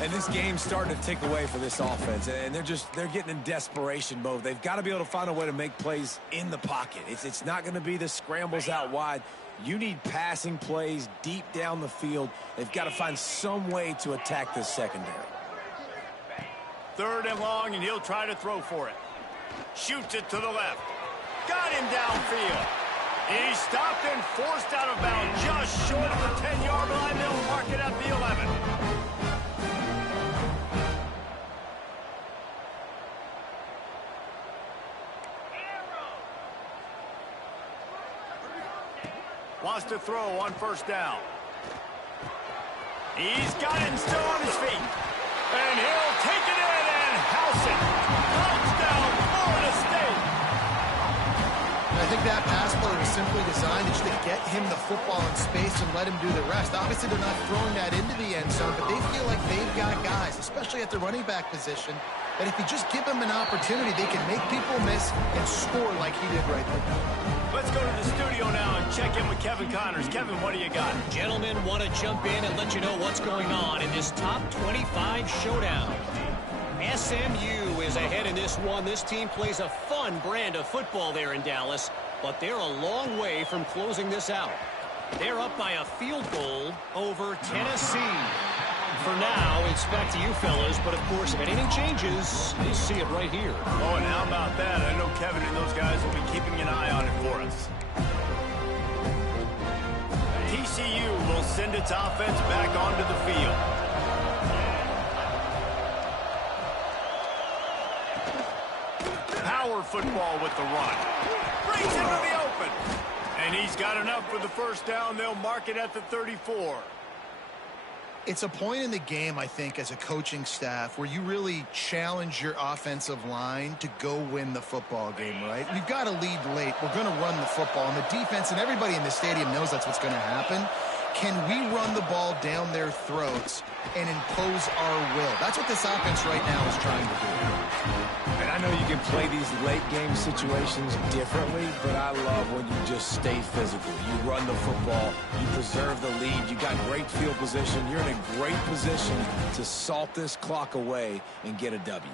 And this game's starting to tick away for this offense, and they're getting in desperation mode. They've got to be able to find a way to make plays in the pocket. It's not going to be the scrambles out wide. You need passing plays deep down the field. They've got to find some way to attack this secondary. 3rd and long, and he'll try to throw for it. Shoots it to the left. Got him downfield. He's stopped and forced out of bounds just short of the 10-yard line. They'll mark it at the 11. Wants to throw on first down. He's got it and still on his feet. And he'll take it in and house it. Touchdown, Florida State. I think that pass play was simply designed just to get him the football in space and let him do the rest. Obviously, they're not throwing that into the end zone, but they feel like they've got guys, especially at the running back position, that if you just give them an opportunity, they can make people miss and score like he did right there. Let's go to the studio now and check in with Kevin Connors. Kevin, what do you got? Gentlemen, want to jump in and let you know what's going on in this top 25 showdown. SMU is ahead in this one. This team plays a fun brand of football there in Dallas, but they're a long way from closing this out. They're up by a field goal over Tennessee. For now, it's back to you fellas, but of course, if anything changes, you'll see it right here. Oh, and how about that? I know Kevin and those guys will be keeping an eye on it for us. TCU will send its offense back onto the field. Power football with the run. Brings him to the open. And he's got enough for the first down. They'll mark it at the 34. It's a point in the game, I think, as a coaching staff where you really challenge your offensive line to go win the football game, right? We've got to lead late. We're going to run the football. And the defense and everybody in the stadium knows that's what's going to happen. Can we run the ball down their throats and impose our will? That's what this offense right now is trying to do. And I know you can play these late game situations differently, but I love when you just stay physical. You run the football, you preserve the lead, you got great field position, you're in a great position to salt this clock away and get a W.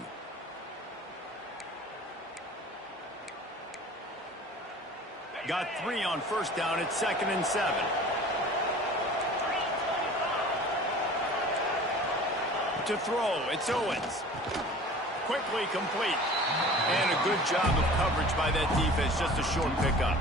Got 3 on first down. It's 2nd and 7. To throw, it's Owens. Quickly complete. And a good job of coverage by that defense. Just a short pickup.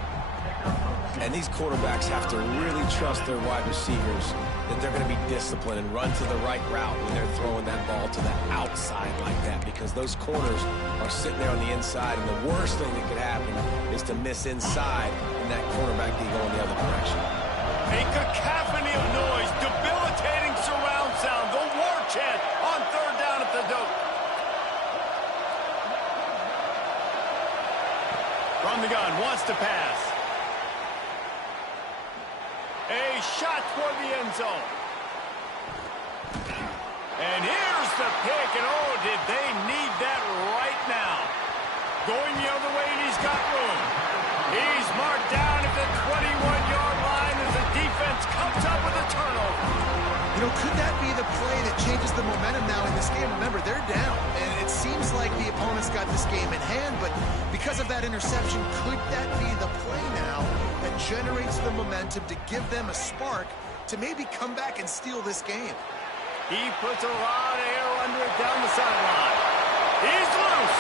And these quarterbacks have to really trust their wide receivers that they're going to be disciplined and run to the right route when they're throwing that ball to the outside like that, because those corners are sitting there on the inside, and the worst thing that could happen is to miss inside and that cornerback can go in the other direction. A cacophony of noise, debilitating surround sound, the war chant on 3rd down at the dope. From the gun, wants to pass. A shot toward the end zone. And here's the pick, and oh, did they need that right now. Going the other way, and he's got room. He's marked down at the 21-yard line as the defense comes up with a turnover. You know, could that be the play that changes the momentum now in this game? Remember, they're down, and it seems like the opponent's got this game in hand, but because of that interception, could that be the play now that generates the momentum to give them a spark to maybe come back and steal this game? He puts a lot of air under it down the sideline. He's loose.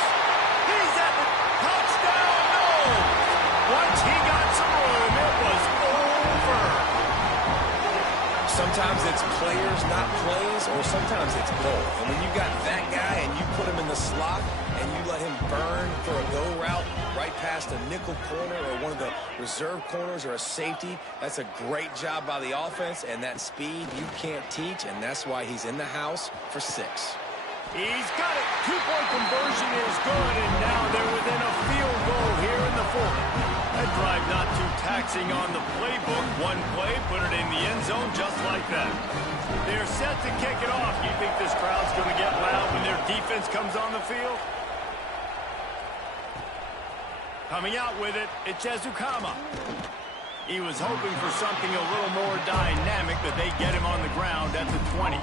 He's at the touchdown. No. Once he got some room, it was over. Sometimes it's players, not plays, or sometimes it's both. And when you got that guy and you put him in the slot and you let him burn for a go route right past a nickel corner or one of the reserve corners or a safety, that's a great job by the offense, and that speed you can't teach, and that's why he's in the house for 6. He's got it. 2-point conversion is good, and now they're within a field goal here in the 4th. That drive not too taxing on the playbook. One play, put it in the end zone just like that. They're set to kick it off. You think this crowd's going to get loud when their defense comes on the field? Coming out with it, it's Ezukama. He was hoping for something a little more dynamic, but they get him on the ground at the 20.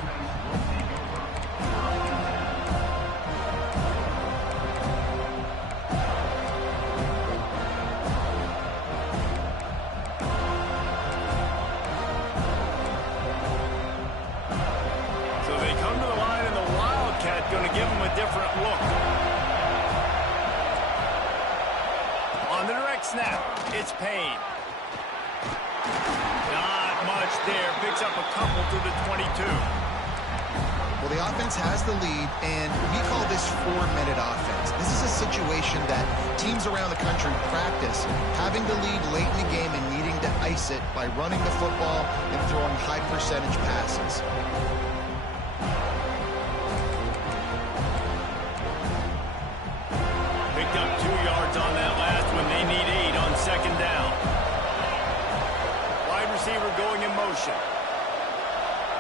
Going to give him a different look. On the direct snap, it's Payne. Not much there. Picks up a couple to the 22. Well, the offense has the lead, and we call this 4-minute offense. This is a situation that teams around the country practice, having the lead late in the game and needing to ice it by running the football and throwing high percentage passes. Picked up 2 yards on that last one. They need 8 on second down. Wide receiver going in motion.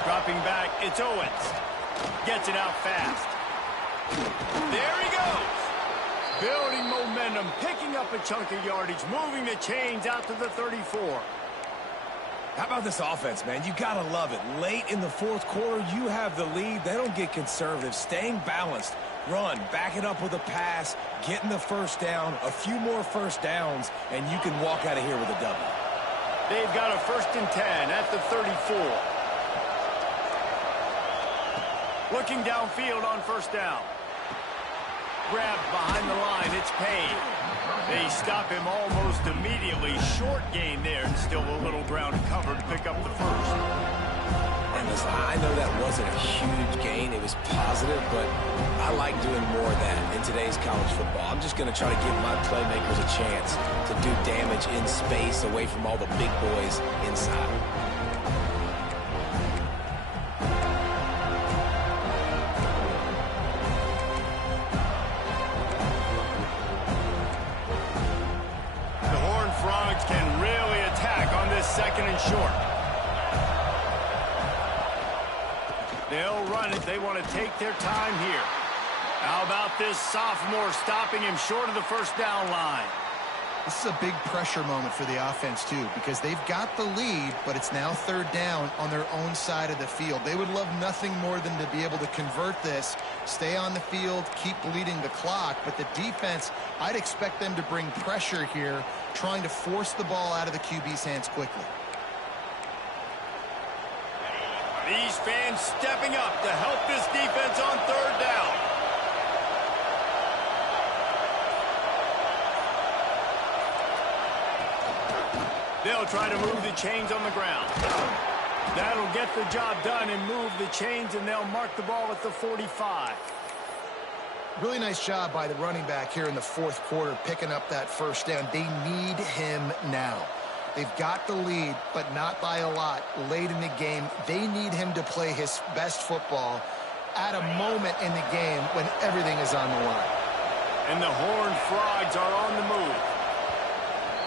Dropping back, it's Owens. Gets it out fast. There he goes. Building momentum, picking up a chunk of yardage, moving the chains out to the 34. How about this offense, man? You gotta love it. Late in the fourth quarter, you have the lead. They don't get conservative. Staying balanced. Run, back it up with a pass, getting the first down, a few more first downs, and you can walk out of here with a W. They've got a 1st and 10 at the 34. Looking downfield on first down. Grabbed behind the line, it's Payne. They stop him almost immediately. Short gain there, and still a little ground covered to pick up the first. And listen, I know that wasn't a huge gain. It was positive, but I like doing more of that in today's college football. I'm just going to try to give my playmakers a chance to do damage in space away from all the big boys inside. Can really attack on this 2nd and short. They'll run it. They want to take their time here. How about this sophomore stopping him short of the first down line? This is a big pressure moment for the offense, too, because they've got the lead, but it's now 3rd down on their own side of the field. They would love nothing more than to be able to convert this, stay on the field, keep bleeding the clock. But the defense, I'd expect them to bring pressure here, trying to force the ball out of the QB's hands quickly. These fans stepping up to help this defense on 3rd down. They'll try to move the chains on the ground. That'll get the job done and move the chains, and they'll mark the ball at the 45. Really nice job by the running back here in the 4th quarter, picking up that first down. They need him now. They've got the lead, but not by a lot. Late in the game, they need him to play his best football at a moment in the game when everything is on the line. And the Horned Frogs are on the move.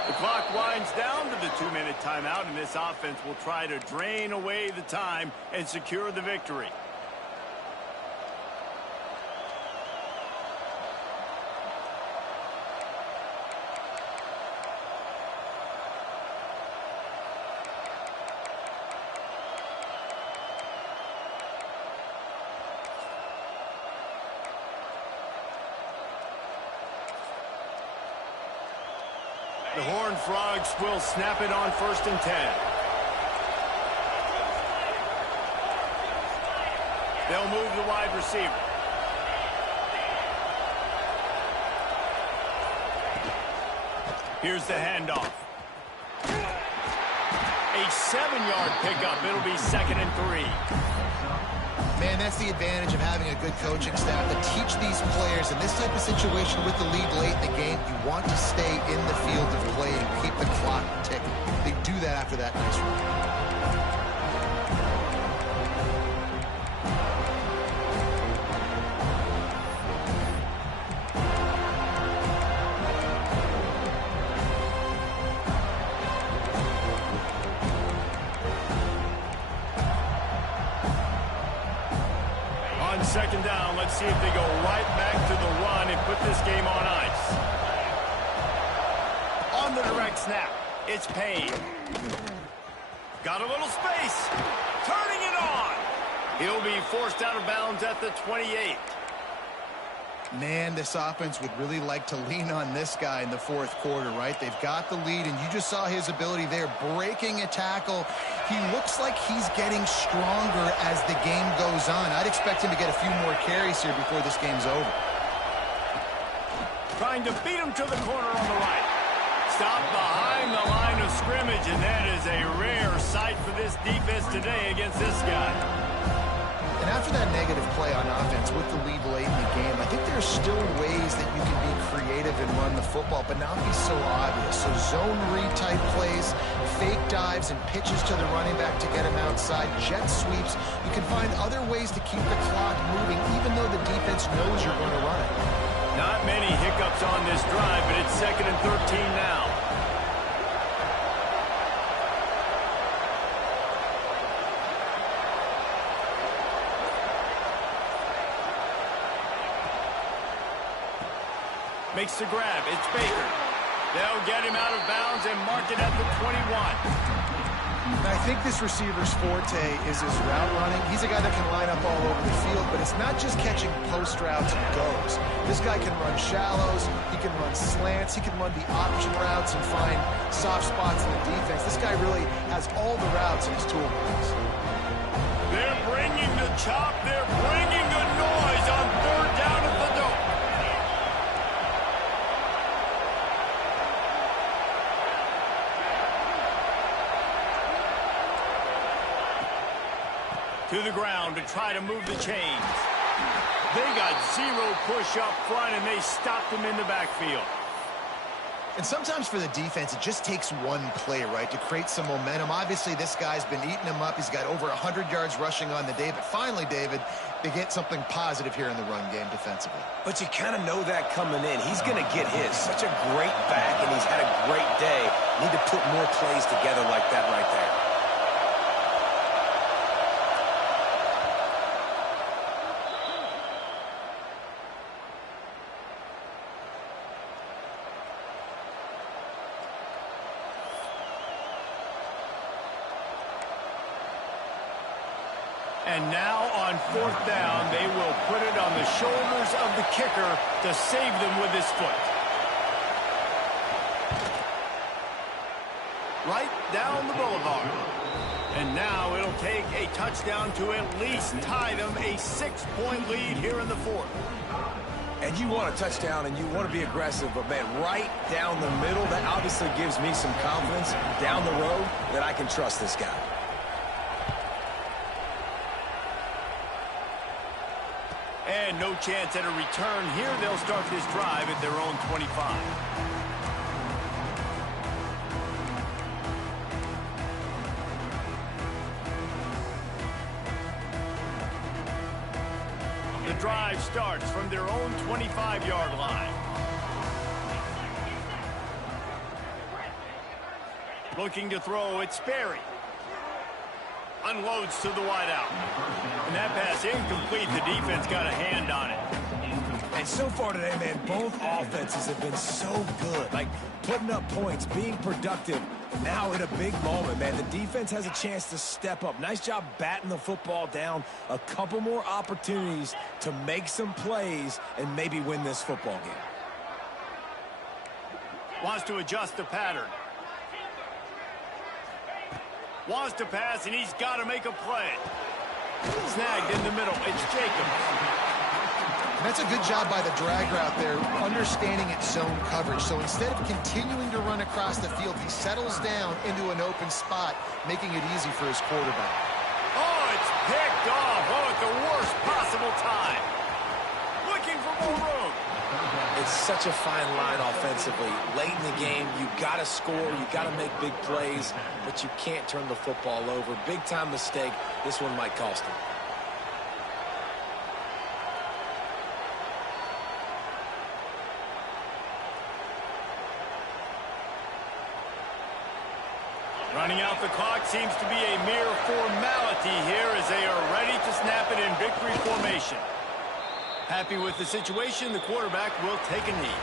The clock winds down to the 2-minute timeout, and this offense will try to drain away the time and secure the victory. The Horned Frogs will snap it on 1st and 10. They'll move the wide receiver. Here's the handoff. A 7-yard pickup. It'll be 2nd and 3. Man, that's the advantage of having a good coaching staff to teach these players in this type of situation with the lead late in the game. You want to stay in the field of play and keep the clock ticking. They do that after that nice run. Second down, let's see if they go right back to the run and put this game on ice. On the direct snap, it's Payne. Got a little space, turning it on. He'll be forced out of bounds at the 28. Man, this offense would really like to lean on this guy in the 4th quarter, right? They've got the lead, and you just saw his ability there, breaking a tackle. He looks like he's getting stronger as the game goes on. I'd expect him to get a few more carries here before this game's over. Trying to beat him to the corner on the right. Stopped behind the line of scrimmage, and that is a rare sight for this defense today against this guy. And after that negative play on offense with the lead late in the game, I think there's still ways that you can be creative and run the football, but not be so obvious. So zone read type plays, fake dives and pitches to the running back to get him outside, jet sweeps. You can find other ways to keep the clock moving, even though the defense knows you're going to run it. Not many hiccups on this drive, but it's 2nd and 13 now. Makes the grab. It's Baker. They'll get him out of bounds and mark it at the 21. I think this receiver's forte is his route running. He's a guy that can line up all over the field, but it's not just catching post routes and goes. This guy can run shallows, he can run slants, he can run the option routes and find soft spots in the defense. This guy really has all the routes in his toolbox. They're bringing the chop, they're bringing the noise on 3rd down at the dope. To the ground to try to move the chains. They got 0 push up front, and they stopped him in the backfield. And sometimes for the defense, it just takes one play, right, to create some momentum. Obviously, this guy's been eating him up. He's got over 100 yards rushing on the day. But finally, David, they get something positive here in the run game defensively. But you kind of know that coming in. He's going to get his. Such a great back, and he's had a great day. Need to put more plays together like that right there. And now on 4th down, they will put it on the shoulders of the kicker to save them with his foot. Right down the boulevard. And now it'll take a touchdown to at least tie them a 6-point lead here in the 4th. And you want a touchdown and you want to be aggressive, but man, right down the middle, that obviously gives me some confidence down the road that I can trust this guy. And no chance at a return here. They'll start this drive at their own 25. The drive starts from their own 25-yard line. Looking to throw, it's Sperry. Unloads to the wideout. And that pass incomplete. The defense got a hand on it. And so far today, man, both offenses have been so good. Like, putting up points, being productive. Now in a big moment, man, the defense has a chance to step up. Nice job batting the football down. A couple more opportunities to make some plays and maybe win this football game. Wants to adjust the pattern. Wants to pass, and he's got to make a play. Snagged in the middle. It's Jacobs. That's a good job by the drag route there, understanding its zone coverage. So instead of continuing to run across the field, he settles down into an open spot, making it easy for his quarterback. Oh, it's picked off. Oh, at the worst possible time. Looking for more room. It's such a fine line offensively. Late in the game, you got to score, you got to make big plays, but you can't turn the football over. Big-time mistake. This one might cost him. Running out the clock seems to be a mere formality here as they are ready to snap it in victory formation. Happy with the situation, the quarterback will take a knee.